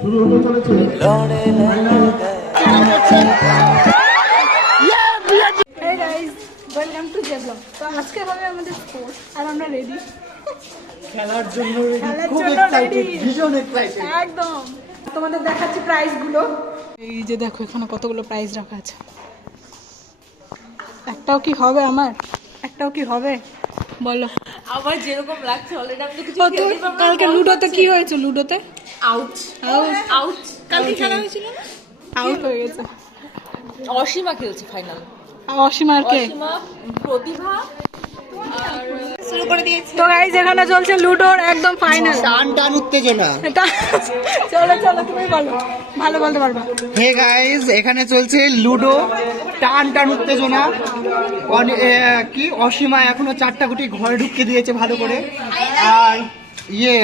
শুরু হতে চলেছে. তো আজকে হবে আমাদের স্পোর্ট আর আমরা রেডি খেলার জন্য খেলার খুব এক্সাইটেড ভীষণ এক্সাইটেড একদম। তোমাদের দেখাচ্ছি প্রাইসগুলো। এই যে দেখো এখানে কতগুলো প্রাইস রাখা আছে। একটাও কি হবে আমার? একটাও কি হবে? বলো। আমার যেরকম লাগছে অলরেডি আমি তো কিছু খেলতে তোর কালকে লুডোতে কি হয়েছে লুডোতে? আউট আউট আউট কালকে খেলা হয়েছিল না? আউট হয়ে গেছে। অসীমা খেলছে ফাইনাল আর অসীমার কে? অসীমা প্রতিভা আর শুরু করে দিয়েছে তো গাইজ এখানে চলছে লুডোর একদম ফাইনাল টান টান উত্তেজনা। এটা চলো চলো তুমি বলো। ভালো বলতে পারবা। হে গাইস এখানে চলছে লুডো। টান টান উত্তেজনা। অনে- কি? অসীমা এখনও চারটা গুটি ঘরে ঢুকিয়ে দিয়েছে ভালো করে। আর ইয়ে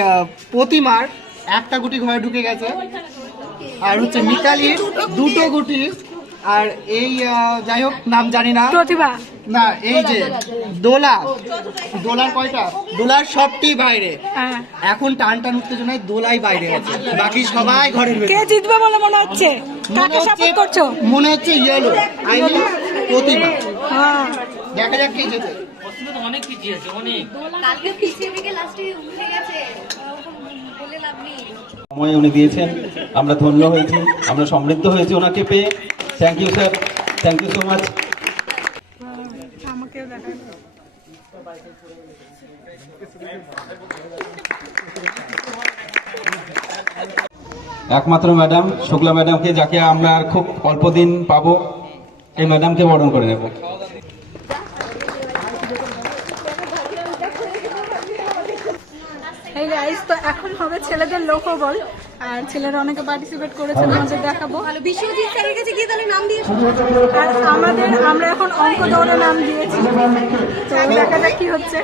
প্রতিমার একটা গুটি ঘরে ঢুকে গেছে। আর হচ্ছে মিতালির দুটো গুটি আর এই যাই হোক নাম জানি না। প্রতিভা। না এই যে দোলা। দোলার কয়টা? দোলার সবটি বাইরে। হ্যাঁ। এখন টান টান উত্তেজনায় দোলাই বাইরে আছে। বাকি সবাই ঘরে কে জিতবে বলে মনে হচ্ছে? কাকে সাপোর্ট করছ? মনে হচ্ছে ইয়েলো আই মিন প্রতিভা। হ্যাঁ। দেখা যাক কে জেতে। কালকে পিছিয়ে থেকে লাস্টে উঠে গেছে। বলে লাভ নেই। সময় উনি দিয়েছেন। আমরা ধন্য হয়েছি। আমরা সমৃদ্ধ হয়েছি ওনাকে পেয়ে। Thank you sir thank you so much একমাত্র ম্যাডাম, শুক্লা ম্যাডামকে যাকে আমরা আর খুব অল্প দিন পাবো, এই ম্যাডামকে বরণ করে নেব। এই গাইস তো এখন হবে ছেলেদের লোকো বল আর ছেলেরা অনেকে পার্টিসিপেট করেছে তোমাদের দেখাবো। ভালো বিশ্বজিৎ স্যারের কাছে গিয়ে তাহলে নাম দিয়ে আর আমাদের আমরা এখন অঙ্ক দৌড়ে নাম দিয়েছি। তো দেখা যাক কি হচ্ছে।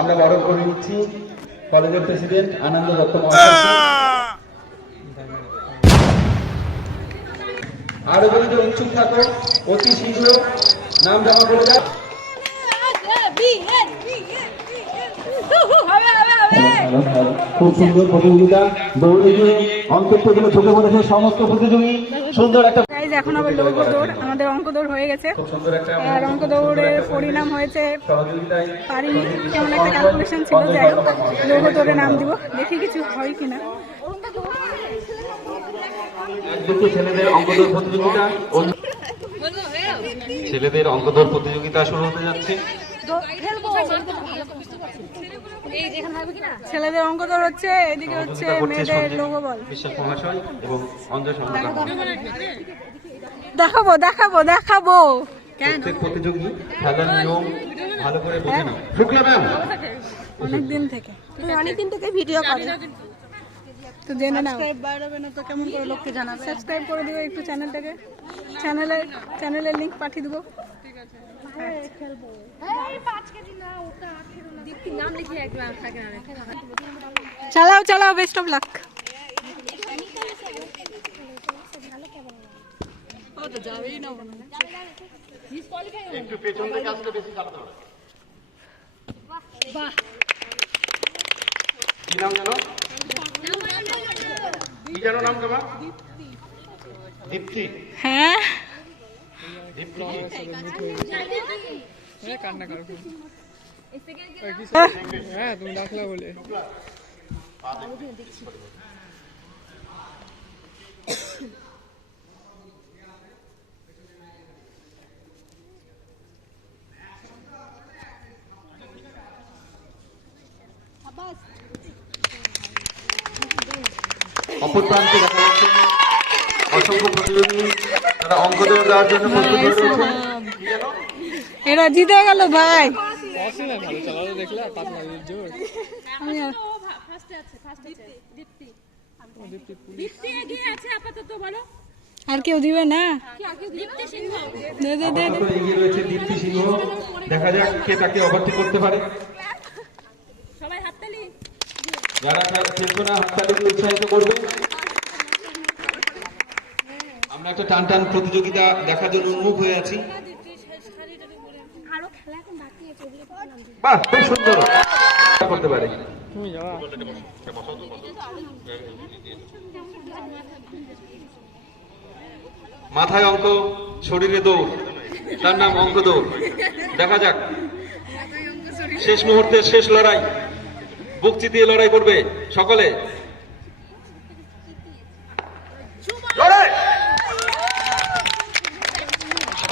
আমরা বরণ করে নিচ্ছি কলেজের প্রেসিডেন্ট আনন্দ দত্ত মহাশয়কে আরও যদি কেউ ইচ্ছুক থাকো অতি শীঘ্র নাম জমা করে দাও। খুব সুন্দর প্রতিযোগিতা দৌড়ে গিয়ে অন্তর্গুলো ঢুকে পড়েছে সমস্ত প্রতিযোগী সুন্দর একটা এখন হবে লোক দৌড় আমাদের অঙ্ক দৌড় হয়ে গেছে। খুব সুন্দর একটা আর অঙ্ক দৌড়ের পরিণাম হয়েছে। পারিনি কেমন একটা ক্যালকুলেশন ছিল যাই হোক। লোক দৌড়ে নাম দিব। দেখি কিছু হয় কিনা। ছেলেদের অঙ্কদৌড় প্রতিযোগিতা ছেলেদের অঙ্কদৌড় প্রতিযোগিতা শুরু হতে যাচ্ছে। ছেলেদের অঙ্ক দৌড় হচ্ছে এদিকে হচ্ছে মেয়েদের বল বিশ্বাস মহাশয় এবং অঞ্জয় দেখাবো দেখাবো দেখাবো। প্রত্যেক প্রতিযোগী খেলার নিয়ম ভালো করে বোঝে না। শুক্লা ম্যাম অনেক থেকে অনেকদিন থেকে ভিডিও করে। তো জেনে নাও। বাইরে না তো কেমন করে লোককে জানাবে? সাবস্ক্রাইব করে দিও একটু চ্যানেলটাকে। চ্যানেলের চ্যানেলের লিংক পাঠিয়ে দেবো। নাম লিখে একবার থাকে না চালাও চালাও বেস্ট অফ লাক কি নাম জানো কি জানো নাম তোমার? দীপ্তি। হ্যাঁ। দীপ্তি কি? অপর প্রান্তে দেখা যাচ্ছে অসংখ্য প্রতিযোগী তারা অঙ্ক দেওয়ার জন্য প্রস্তুত হয়ে এরা জিতে গেল ভাই। আর- আর কেউ দিবে না? দেখা যাক কে তাকে ওভারটেক করতে পারে। যারা খেলছো না হাততালি দিয়ে উৎসাহিত করবে আমরা একটা টান টান প্রতিযোগিতা দেখার জন্য উন্মুখ হয়ে আছি। আরও খেলা এখন বাকি আছে ওগুলো কখন আনবে? বাহ খুব সুন্দর। করতে পারে। মাথায় অঙ্ক শরীরে দৌড়। তার নাম অঙ্ক দৌড়। দেখা যাক। শেষ মুহূর্তে শেষ লড়াই। বুক চিতিয়ে লড়াই করবে সকলে।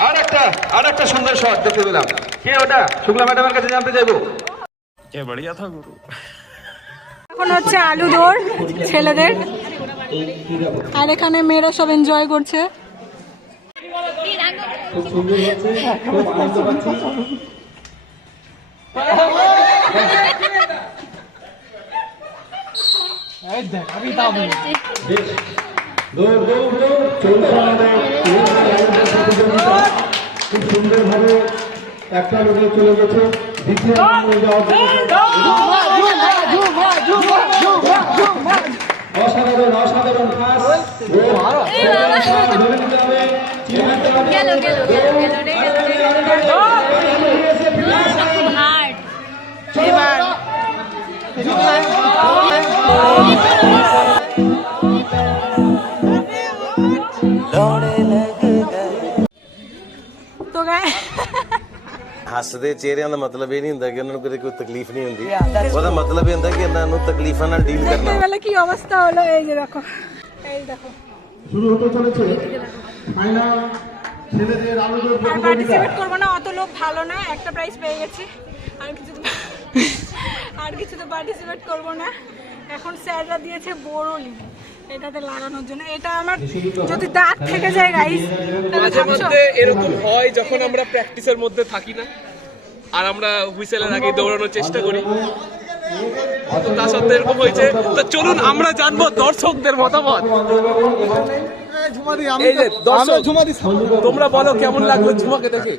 আর একটা আর একটা সুন্দর শট দেখতে পেলাম। কে ওটা? শুক্লা ম্যাডামের কাছে জানতে চাইব? এখন হচ্ছে আলু দৌড় ছেলেদের। আর এখানে মেয়েরা সব এনজয় করছে। দৌড় দৌড় দৌড় চলছে আমাদের প্রতিযোগিতা খুব সুন্দরভাবে একটা লোকে চলে গেছে দ্বিতীয় যাওয়ার অসাধারণ অসাধারণ ধরে নিতে হবে চিনাতে হবে এবার ਹੱਸਦੇ ਚਿਹਰਿਆਂ ਦਾ ਮਤਲਬ ਇਹ ਨਹੀਂ ਹੁੰਦਾ ਕਿ ਉਹਨਾਂ ਨੂੰ ਕਦੇ ਕੋਈ ਤਕਲੀਫ ਨਹੀਂ ਹੁੰਦੀ ਉਹਦਾ ਮਤਲਬ ਇਹ ਹੁੰਦਾ ਕਿ ਇਹਨਾਂ ਨੂੰ ਤਕਲੀਫਾਂ ਨਾਲ ਡੀਲ ਕਰਨਾ বেলা কি অবস্থা হলো এই যে দেখো এই দেখো শুরু হতে চলেছে ফাইনাল ছেলেদের আলোচনা আর পার্টিসিপেট করবো না অত লোক ভালো না একটা প্রাইজ পেয়ে গেছি আর কিছু আর কিছুতে পার্টিসিপেট করবো না এখন স্যাররা দিয়েছে বড়লি এটাতে লাগানোর জন্য। এটা আমার যদি দাঁত থেকে যায় গাইস মাঝে মধ্যে এরকম হয় যখন আমরা প্র্যাকটিসের মধ্যে থাকি না আর আমরা হুইসেলের আগে দৌড়ানোর চেষ্টা করি। তো তা সত্ত্বেও এরকম হয়েছে। তো চলুন আমরা জানব দর্শকদের মতামত। এই যে দর্শক তোমরা বলো কেমন লাগল ঝুমাকে দেখে?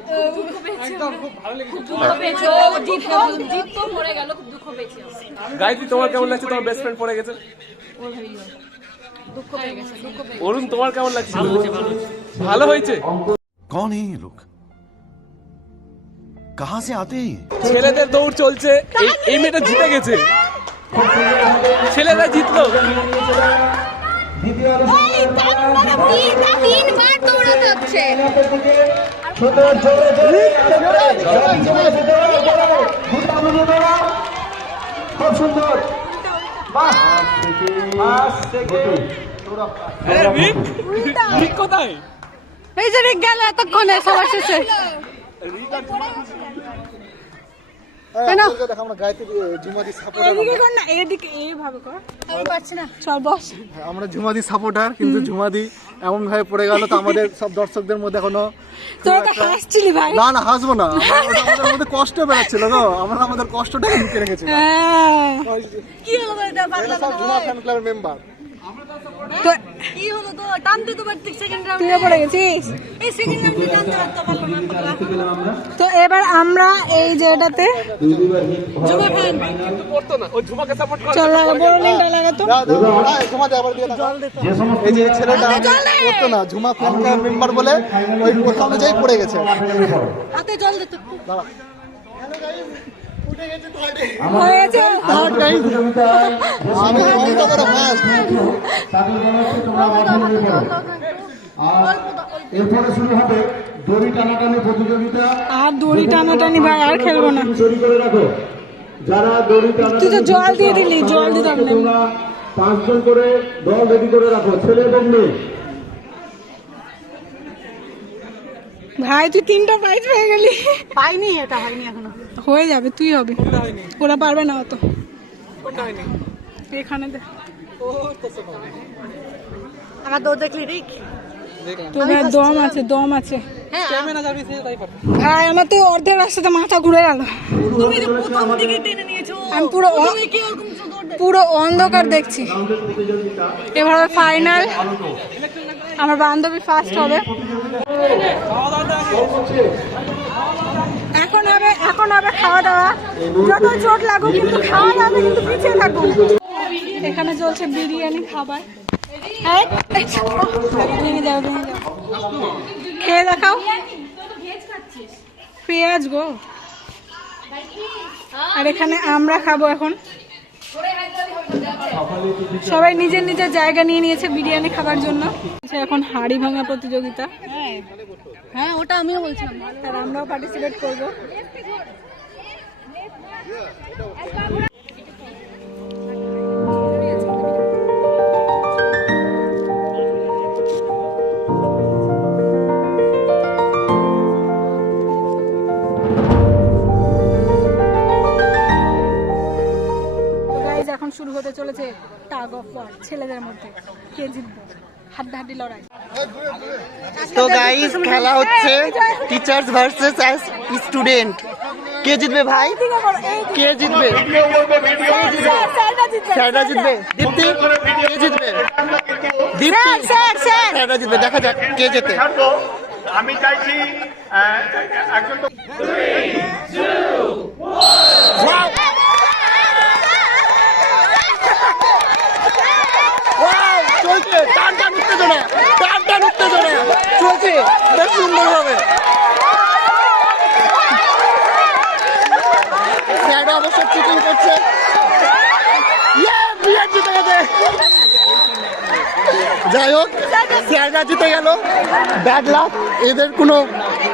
গায়ত্রী তোমার কেমন লাগছে? তোমার বেস্ট ফ্রেন্ড পড়ে গেছে? অরুণ তোমার কেমন লাগছে ভালো হয়েছে कौन है ये लोग कहां से आते हैं ये? ছেলেদের দৌড় চলছে এই- এই মেয়েটা জিতে গেছে ছেলেরা জিতলো তিনবার দৌড়াতে হচ্ছে খুব সুন্দর এই যে গেল এতক্ষণে সবার শেষে এদিকে কর না এদিকে এইভাবে কর। আমি পারছি না। চল বস। আমরা ঝুমাদি সাপোর্টার কিন্তু ঝুমাদি এমন ভাবে পড়ে গেল তো আমাদের সব দর্শকদের মধ্যে এখনও তোরা তো হাসছিলি ভাই। না না হাসবো না। আমাদের মধ্যে কষ্ট বেড়াচ্ছিল গো। আমরা আমাদের কষ্টটাকে লুকিয়ে রেখেছিলাম। হ্যাঁ। কি হলো এটা ফ্যান ক্লাবের মেম্বার কি হলো তো টানতে তো পারতি সেকেন্ড রাউন্ড তুইও পড়ে গেছিস? এই সেকেন্ড রাউন্ডে টানতে পারতো পারল না তো এবার আমরা এই না ঝুমাকে সাপোর্ট করে চল লাগা বড় এই যে এই ছেলেটা না ঝুমা ফ্যান ক্লাবের মেম্বার বলে ওই কথা অনুযায়ী পড়ে গেছে। হাতে জল দে তো। গেছে আমি এরপরে শুরু হবে দড়ি টানাটানি প্রতিযোগিতা। আর দড়ি টানাটানি ভাই আর খেলব না। তৈরি করে রাখো। যারা দড়ি টানা তুই তো জল দিয়ে দিলি জল দিতে হবে না। পাঁচজন করে দল রেডি করে রাখো ছেলে এবং মেয়ে। ভাই তুই তিনটা প্রাইজ পেয়ে গেলি। পাইনি এটা হয়নি এখনও। হয়ে যাবে তুই হবে। ওরা পারবে না অত। এখানে দে। আমার দৌড় দেখলি রিক? তোর দম আছে দম আছে। হ্যাঁ ভাই আমার তো অর্ধেক রাস্তাতে মাথা ঘুরে গেল। আমি পুরো দেখ পুরো অন্ধকার দেখছি। এভাবে ফাইনাল আমার বান্ধবী ফার্স্ট হবে। এখন হবে এখন হবে খাওয়া দাওয়া। যত চোট লাগুক, কিন্তু খাওয়া দাওয়া কিন্তু পিছিয়ে থাকুক এখানে চলছে বিরিয়ানি খাবার। খেয়ে দেখাও। পেঁয়াজ গো। আর এখানে আমরা খাব এখন। সবাই নিজের নিজের জায়গা নিয়ে নিয়েছে বিরিয়ানি খাবার জন্য। এখন হাড়ি ভাঙা প্রতিযোগিতা। হ্যাঁ ওটা আমিও বলছিলাম। আর আমরাও পার্টিসিপেট করব। হতে চলেছে টাগ অফ ওয়ার ছেলেদের মধ্যে কে জিতবে হাড্ডাহাড্ডি লড়াই। তো গাইস খেলা হচ্ছে টিচার্স ভার্সেস স্টুডেন্ট কে জিতবে ভাই? কে জিতবে? স্যাররা জিতবে। দীপ্তি কে জিতবে? দীপ্তি স্যাররা জিতবে। দেখা যাক কে জেতে। আমি চাইছি আহ, একজন তো Wow, চলছে টান টান উত্তেজনা টান টান উত্তেজনা। চলছে বেশ সুন্দর ভাবে অবশ্য চিটিং করছে। বিরাট জিতে গেছে। যাই হোক স্যাররা জিতে গেল। ব্যাড লাক এদের কোনো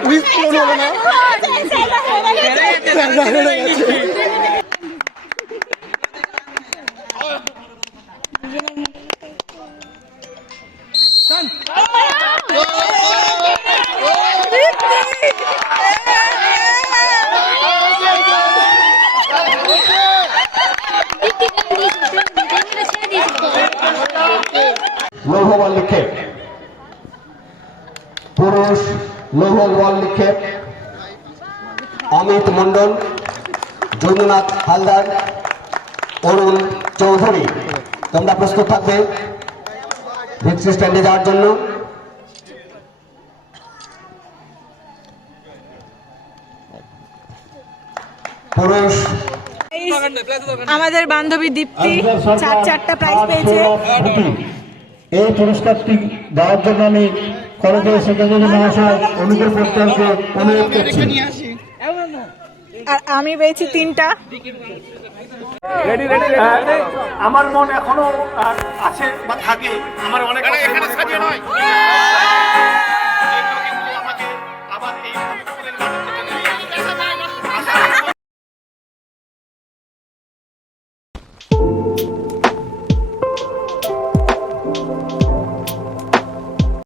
উইস পূরণ হলো না। স্যাররা হেরে গেছে। লৌহ বল নিক্ষেপ পুরুষ লৌহ বল নিক্ষেপ অমিত মণ্ডল যদুনাথ হালদার অরুণ চৌধুরী তোমরা প্রস্তুত থাকবে। ভিক্সি স্ট্যান্ডে যাওয়ার জন্য। পুরুষ। আমাদের বান্ধবী দীপ্তি চার চারটা প্রাইজ পেয়েছে। এই পুরস্কারটি দেওয়ার জন্য আমি কলেজের সেক্রেটারি মহাশয় অনুগ্রহ প্রত্যাশকে অনুরোধ করছি। আর আমি পেয়েছি তিনটা। আমার মন এখনও আছে বা থাকে। আমার অনেক কথা